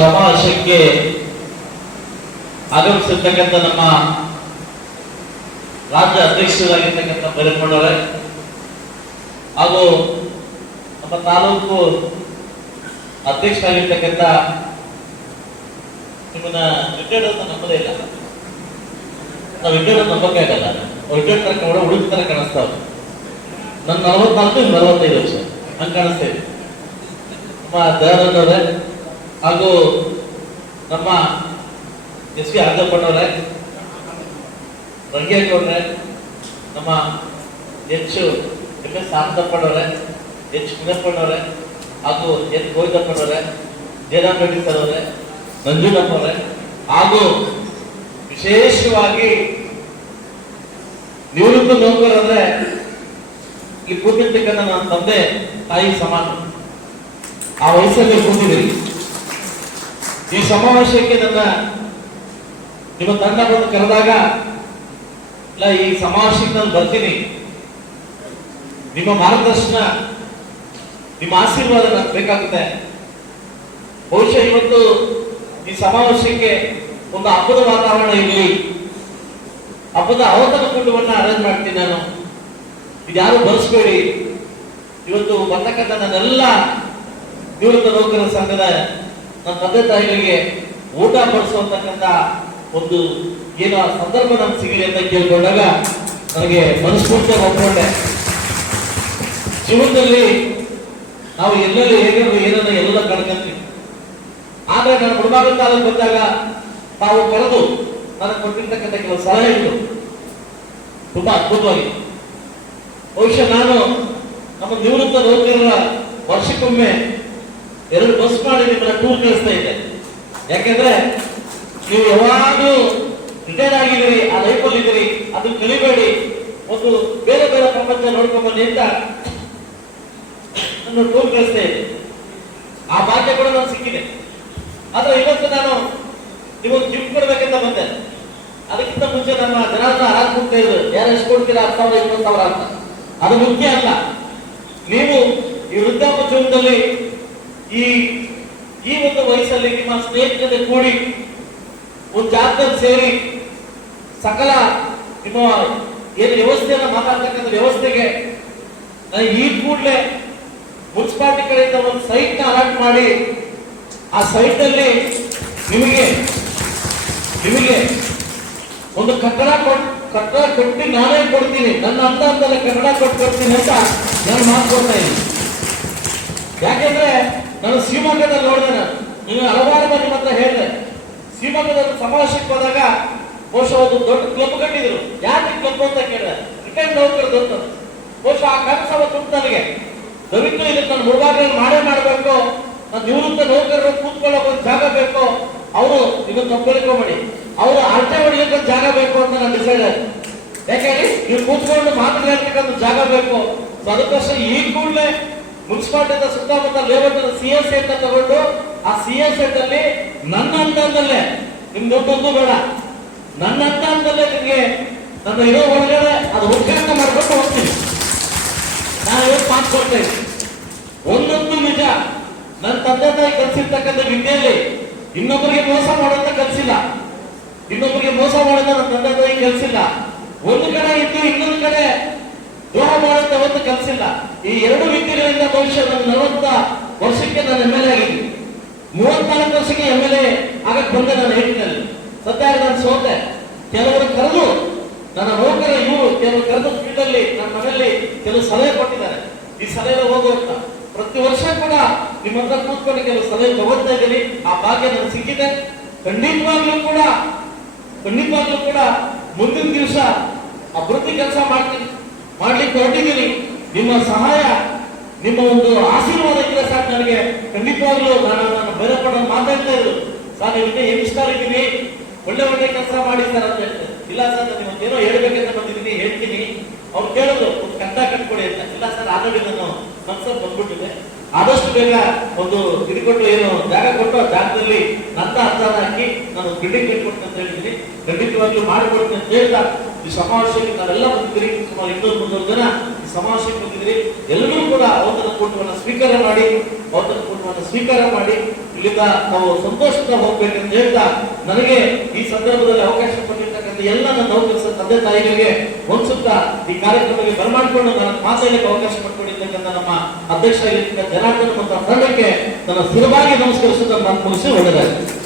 ಸಮಾವೇಶಕ್ಕೆ ಆಗಮಿಸಿರ್ತಕ್ಕಂಥ ನಮ್ಮ ರಾಜ್ಯ ಅಧ್ಯಕ್ಷರಾಗಿರ್ತಕ್ಕಂಥ ಬೈರಪ್ಪನವರೇ ಹಾಗೂ ನಮ್ಮ ತಾಲೂಕು ಅಧ್ಯಕ್ಷರಾಗಿರ್ತಕ್ಕಂಥ ನಿಮ್ಮನ್ನ ರಿಟೈರ್ಡ್ ಅಂತ ನಂಬದೇ ಇಲ್ಲ. ನಾವು ರಿಟೈರ್ಡ್ ನಂಬಕ್ಕೆ ಆಗಲ್ಲ. ರಿಟೈರ್ಡ್ ತರ ಕೂಡ ಹುಡುಗ ತರ ಕಾಣಿಸ್ತಾವೆ. ನನ್ನ 44 45 ವರ್ಷ ಹಂಗೆ ಕಾಣಿಸ್ತಾ ಇದೆ. ನಮ್ಮ ದಯಾನಂದವರೇ ಹಾಗೂ ನಮ್ಮ ಎಸ್ ವಿ ಆರ್ಗಪ್ಪನವರೇ, ರಂಗೇಗೌಡ್ರೆ, ನಮ್ಮ ಎಚ್ ಆನಂದಪ್ಪನವರೇ, ಎಚ್ ಮುನಪ್ಪನವರೇ ಹಾಗೂ ಎನ್ ಗೋವಿಂದಪ್ಪನವರೇ, ಜಯರಾಮ್ ರೆಡ್ಡಿ ಸರ್ ಅವರೇ, ನಂಜುನಪ್ಪನವರೇ ಹಾಗೂ ವಿಶೇಷವಾಗಿ ನಿವೃತ್ತ ನೌಕರಂದ್ರೆ ಈ ಕೂತಿರ್ತಕ್ಕಂಥ ನನ್ನ ತಂದೆ ತಾಯಿ ಸಮಾನ. ಆ ವಯಸ್ಸಲ್ಲಿ ಕೂತಿದ್ದೀರಿ. ಈ ಸಮಾವೇಶಕ್ಕೆ ನಿಮ್ಮ ತಂಡ ಬಂದು ಕರೆದಾಗ ಇಲ್ಲ, ಈ ಸಮಾವೇಶಕ್ಕೆ ನಾನು ಬರ್ತೀನಿ, ನಿಮ್ಮ ಮಾರ್ಗದರ್ಶನ, ನಿಮ್ಮ ಆಶೀರ್ವಾದ ನನಗೆ ಬೇಕಾಗುತ್ತೆ. ಬಹುಶಃ ಇವತ್ತು ಈ ಸಮಾವೇಶಕ್ಕೆ ಒಂದು ಹಬ್ಬದ ವಾತಾವರಣ ಇರಲಿ, ಹಬ್ಬದ ಔತಣ ಕೂಟವನ್ನ ಅರೇಂಜ್ ಮಾಡ್ತೀನಿ ನಾನು. ಇದ್ಯಾರು ಬರೆಸ್ಬೇಡಿ. ಇವತ್ತು ಬರ್ತಕ್ಕಂಥ ನನ್ನೆಲ್ಲ ನಿವೃತ್ತ ನೌಕರರ ಸಂಘದ ನನ್ನ ತಂದೆ ತಾಯಿಗಳಿಗೆ ಊಟ ಬಡಿಸುವಂತಕ್ಕಂಥ ಒಂದು ಏನೋ ಸಂದರ್ಭ ನಮ್ಗೆ ಸಿಗಲಿ ಅಂತ ಕೇಳ್ಕೊಂಡಾಗ ನನಗೆ ಮನಸ್ಫೂರ್ತಿಯಾಗಿ ಒಪ್ಕೊಂಡೆ. ಜೀವನದಲ್ಲಿ ನಾವು ಎಲ್ಲೆಲ್ಲಿ ಹೇಗಾದ್ರು ಏನನ್ನ ಎಲ್ಲ ಕಳ್ಕೊಂತೀವಿ. ಆದ್ರೆ ನಾನು ಮುಳಬಾಗಿಲು ತಾಲೂಕು ಬಂದಾಗ ತಾವು ಕರೆದು ನನಗೆ ಕೊಟ್ಟಿರ್ತಕ್ಕಂಥ ಕೆಲವು ಸಲಹೆಗಳು ತುಂಬಾ ಅದ್ಭುತವಾಗಿ. ಬಹುಶಃ ನಾನು ನಮ್ಮ ನಿವೃತ್ತ ನೌಕರರ ವರ್ಷಕ್ಕೊಮ್ಮೆ 2 ಬಸ್ ಮಾಡಿ ನಿಮ್ಮನ್ನ ಟೂರ್ ಕಳಿಸ್ತಾ ಇದ್ದೆ. ಯಾಕೆಂದ್ರೆ ನೀವು ಯಾವಾಗಲೂ ರಿಟೈರ್ಡ್ ಆಗಿದ್ದೀರಿ, ಆ ಲೈಫಲ್ಲಿ ಇದ್ದೀರಿ, ಅದನ್ನ ಕಲಿಬೇಡಿ, ಒಂದು ಬೇರೆ ಬೇರೆ ಪ್ರಪಂಚ ನೋಡ್ಕೊಂಡ್ಬನ್ನಿ ಅಂತ ನನ್ನ ಟೂರ್ ಕಳಿಸ್ತಾ ಇದ್ದೆ. ಆ ಭಾಗ್ಯ ಕೂಡ ನಾನು ಸಿಕ್ಕಿದೆ. ಆದ್ರೆ ಇವತ್ತು ನಾನು ನಿಮಗೆ ಗಿಫ್ಟ್ ಕೊಡ್ಬೇಕಂತ ಬಂದೆ. ಅದಕ್ಕಿಂತ ಮುಂಚೆ ನಮ್ಮ ಜನಾರ್ದನ ಆರಾಮ್ ಕೊಡ್ತಾ ಇದ್ರು, ಯಾರು ಎಷ್ಟು ಕೊಡ್ತೀರಾ, 10,000 20,000 ಅಂತ. ಅದು ಮುಖ್ಯ ಅಲ್ಲ. ನೀವು ಈ ವೃದ್ಧಾಪ್ಯ ಜೀವನದಲ್ಲಿ ಈ ಒಂದು ವಯಸ್ಸಲ್ಲಿ ನಿಮ್ಮ ಸ್ನೇಹಿತರ ಜೊತೆ ಕೂಡಿ ಒಂದು ಜಾಗದಲ್ಲಿ ಸೇರಿ ಸಕಲ ನಿಮ್ಮ ಏನು ವ್ಯವಸ್ಥೆಯನ್ನ ಮಾತಾಡ್ತಕ್ಕಂಥ ವ್ಯವಸ್ಥೆಗೆ ಈ ಕೂಡಲೇ ಮುನ್ಸಿಪಾಲಿಟಿ ಕಡೆಯಿಂದ ಒಂದು ಸೈಟ್ ನ ಅಲಾಟ್ ಮಾಡಿ ಆ ಸೈಟ್ ಅಲ್ಲಿ ನಿಮಗೆ ಒಂದು ಕಟ್ಟಡ ಕೊಟ್ಟು ನಾನೇ ಕೊಡ್ತೀನಿ, ನನ್ನ ಅಂತಂದಲ್ಲೇ ಕಟ್ಟಡ ಕೊಡ್ತೀನಿ ಅಂತ ನಾನು ಮಾತುಕೊಡ್ತಾ ಇದ್ದೀನಿ. ಯಾಕೆಂದ್ರೆ ನಾನು ಶಿವಮೊಗ್ಗದಲ್ಲಿ ನೋಡಿದೆ. ನೀವು ಹಲವಾರು ಬಾರಿ ನಿಮ್ಮ ಹತ್ರ ಹೇಳಿದೆ. ಶಿವಮೊಗ್ಗದಲ್ಲಿ ಸಮಾವೇಶಕ್ಕೆ ಹೋದಾಗ ಬಹುಶಃ ಒಂದು ದೊಡ್ಡ ಕ್ಲಬ್ ಕಟ್ಟಿದ್ರು. ಯಾಕೆ ಕ್ಲಬ್ ಅಂತ ಕೇಳಿದೆ, ರಿಟೈರ್ಡ್ ನೌಕರದ್ದು ಅಂತ. ಬಹುಶಃ ಆ ಕನಸು ಅವತ್ತು ನನಗೆ ದಯವಿಟ್ಟು ಇದಕ್ಕೆ ನಾನು ಮುಳಬಾಗಿಲಲ್ಲಿ ಮಾಡಬೇಕು, ನಾನು ನಿವೃತ್ತ ನೌಕರರು ಕೂತ್ಕೊಳ್ಳೋಕೆ ಒಂದು ಜಾಗ ಬೇಕು, ಅವರು ಇದನ್ನು ತಪ್ಪಿಳ್ಕೊಂಬೇಡಿ, ಅವರು ಅಳತೆ ಹೊಡಿಯೋಕೆ ಒಂದು ಜಾಗ ಬೇಕು ಅಂತ ನಾನು ಡಿಸೈಡ್ ಆಯ್ತು. ಯಾಕೆಂದ್ರೆ ನೀವು ಕೂತ್ಕೊಂಡು ಮಾತನಾಡ್ತಕ್ಕಂಥ ಜಾಗ ಬೇಕು. ಅದಕ್ಕೋಸ್ಕರ ಈ ಕೂಡಲೇ ಮುನ್ಸಿಪಾಲಿಟಿ ಸುತ್ತಮುತ್ತ ಲೇಔಟ್ CS ಅಂತ ತಗೊಂಡು ಆ CS ಅಲ್ಲಿ ನನ್ನ ಅಂತಂದಲ್ಲೇ ನಿಮ್ಗೆ ದುಡ್ಡೊಂದು ಬೇಡ, ನನ್ನ ಅಂತಂದಲ್ಲೇ ನಿಮ್ಗೆ ನನ್ನ ಇರೋ ಒಳಗಡೆ ಅದು ಉದ್ಘಾಟನೆ ಮಾಡ್ಕೊಂಡು ಹೋಗ್ತೀನಿ. ನಾನು ಇವತ್ತು ಮಾತು ಕೊಡ್ತೇನೆ. ಒಂದೊಂದು ನಿಜ, ನನ್ನ ತಂದೆ ತಾಯಿ ಕಲಿಸಿರ್ತಕ್ಕಂಥ ವಿದ್ಯೆಯಲ್ಲಿ ಇನ್ನೊಬ್ಬರಿಗೆ ಮೋಸ ಮಾಡೋಂತ ಕಲಿಸಿಲ್ಲ, ಇನ್ನೊಬ್ಬರಿಗೆ ಮೋಸ ಮಾಡೋದ ನನ್ನ ತಂದೆ ತಾಯಿ ಕಲಿಸಿಲ್ಲ. ಒಂದು ಕಡೆ ಇದ್ದು ಇನ್ನೊಂದು ಕಡೆ ದ್ರೋಹ ಮಾಡುವಂತ ಒಂದು ಕಲಿಸಿಲ್ಲ. ಈ 2 ವಿದ್ಯೆಗಳಿಂದ ಬಹುಶಃ ನನ್ನ 40 ವರ್ಷಕ್ಕೆ ನಾನು MLA ಆಗಿದ್ದೀನಿ. 34 ವರ್ಷಕ್ಕೆ MLA ಆಗಕ್ಕೆ ಬಂದೆ ನಾನು 8ನಲ್ಲಿ. ಸದ್ಯ ನಾನು ಸೋತೆ. ಕೆಲವರು ಕರೆದು ನನ್ನ ನೌಕರ ಕೆಲವರು ಕರೆದು ಫೀಲ್ಡ್ ಅಲ್ಲಿ ನನ್ನ ಮನೆಯಲ್ಲಿ ಕೆಲವು ಸಲಹೆ ಕೊಟ್ಟಿದ್ದಾರೆ. ಈ ಸಲಹೆ ಹೋಗುವಂತ ಪ್ರತಿ ವರ್ಷ ಕೂಡ ನಿಮ್ಮ ಹತ್ರ ಕೂತ್ಕೊಂಡು ಕೆಲವು ಸಲಹೆ ತಗೊಳ್ತಾ ಇದ್ದೀನಿ. ಆ ಭಾಗ್ಯ ನನಗೆ ಸಿಕ್ಕಿದೆ. ಖಂಡಿತವಾಗ್ಲೂ ಕೂಡ ಮುಂದಿನ ದಿವಸ ಅಭಿವೃದ್ಧಿ ಕೆಲಸ ಮಾಡ್ಲಿಕ್ಕೆ ಹೊರಟಿದ್ದೀನಿ. ನಿಮ್ಮ ಸಹಾಯ, ನಿಮ್ಮ ಒಂದು ಆಶೀರ್ವಾದ ಇದ್ರೆ ಸಾಕು ನನಗೆ. ಖಂಡಿತವಾಗ್ಲೂ ನಾನು ಬೈರಪ್ಪನ ಮಾತಾಡ್ತಾ ಇದ್ರು, ಸರ್ ನೀವು ಯಂಗ್ಸ್ಟರ್ ಇದ್ದೀನಿ, ಒಳ್ಳೆ ಕೆಲಸ ಮಾಡಿ ಸರ್ ಅಂತ ಹೇಳ್ತಾರೆ. ಇಲ್ಲ ಸರ್ ನಾನು ಏನೋ ಹೇಳ್ಬೇಕಂತ ಬಂದಿದ್ದೀನಿ, ಹೇಳ್ತೀನಿ. ಅವ್ರು ಕೇಳಿದ್ರು ಒಂದು ಕಟ್ಟ ಕಟ್ಕೊಡಿ ಅಂತ. ಇಲ್ಲ ಸರ್ ಆಲ್ರೆಡಿ ನಾನು ಮನ್ಸಲ್ಲಿ ಬಂದ್ಬಿಟ್ಟಿದೆ, ಆದಷ್ಟು ಬೇಗ ಒಂದು ಇದು ಕೊಟ್ಟು ಏನು ಜಾಗ ಕೊಟ್ಟು ಆ ಜಾಗದಲ್ಲಿ ನನ್ನ ಅರ್ಥ ಹಾಕಿ ನಾನು ಬಿಲ್ಡಿಂಗ್ ಕಟ್ಕೊಡ್ತೀನಿ ಅಂತ ಹೇಳಿದ್ದೀನಿ. ಖಂಡಿತವಾಗ್ಲೂ ಮಾಡಿಕೊಡ್ತೀನಿ ಅಂತ ಹೇಳ್ತಾ ಈ ಸಮಾವೇಶಕ್ಕೆ ನಾವೆಲ್ಲ ಬಂದಿದ್ರಿ, ಸುಮಾರು 200-300 ಜನ ಈ ಸಮಾವೇಶಕ್ಕೆ ಬಂದಿದ್ರಿ. ಎಲ್ಲರೂ ಕೂಡ ಔತಣ ಕೂಟವನ್ನು ಸ್ವೀಕಾರ ಮಾಡಿ ಇಲ್ಲಿಂದ ನಾವು ಸಂತೋಷದಿಂದ ಹೋಗ್ಬೇಕಂತ ಹೇಳ್ತಾ, ನನಗೆ ಈ ಸಂದರ್ಭದಲ್ಲಿ ಅವಕಾಶ ಕೊಟ್ಟಿರ್ತಕ್ಕಂಥ ಎಲ್ಲ ನನ್ನ ನೌಕರ ತಂದೆ ತಾಯಿಗಳಿಗೆ ಒಂದ್ಸುತ್ತಾ ಈ ಕಾರ್ಯಕ್ರಮಕ್ಕೆ ಬರಮಾಡಿಕೊಂಡು ನಾನು ಮಾತಾಡಲಿಕ್ಕೆ ಅವಕಾಶ ಮಾಡಿಕೊಂಡಿರ್ತಕ್ಕಂಥ ನಮ್ಮ ಅಧ್ಯಕ್ಷ ಜನಾರ್ದನ್ ಮತ್ತು ತಂಡಕ್ಕೆ ನನ್ನ ಸ್ಥಿರವಾಗಿ ನಮಸ್ಕರಿಸುತ್ತಾ ನಾನು ಮುಗಿಸಿ ಒಳ್ಳೆಯದಾಗಿದೆ.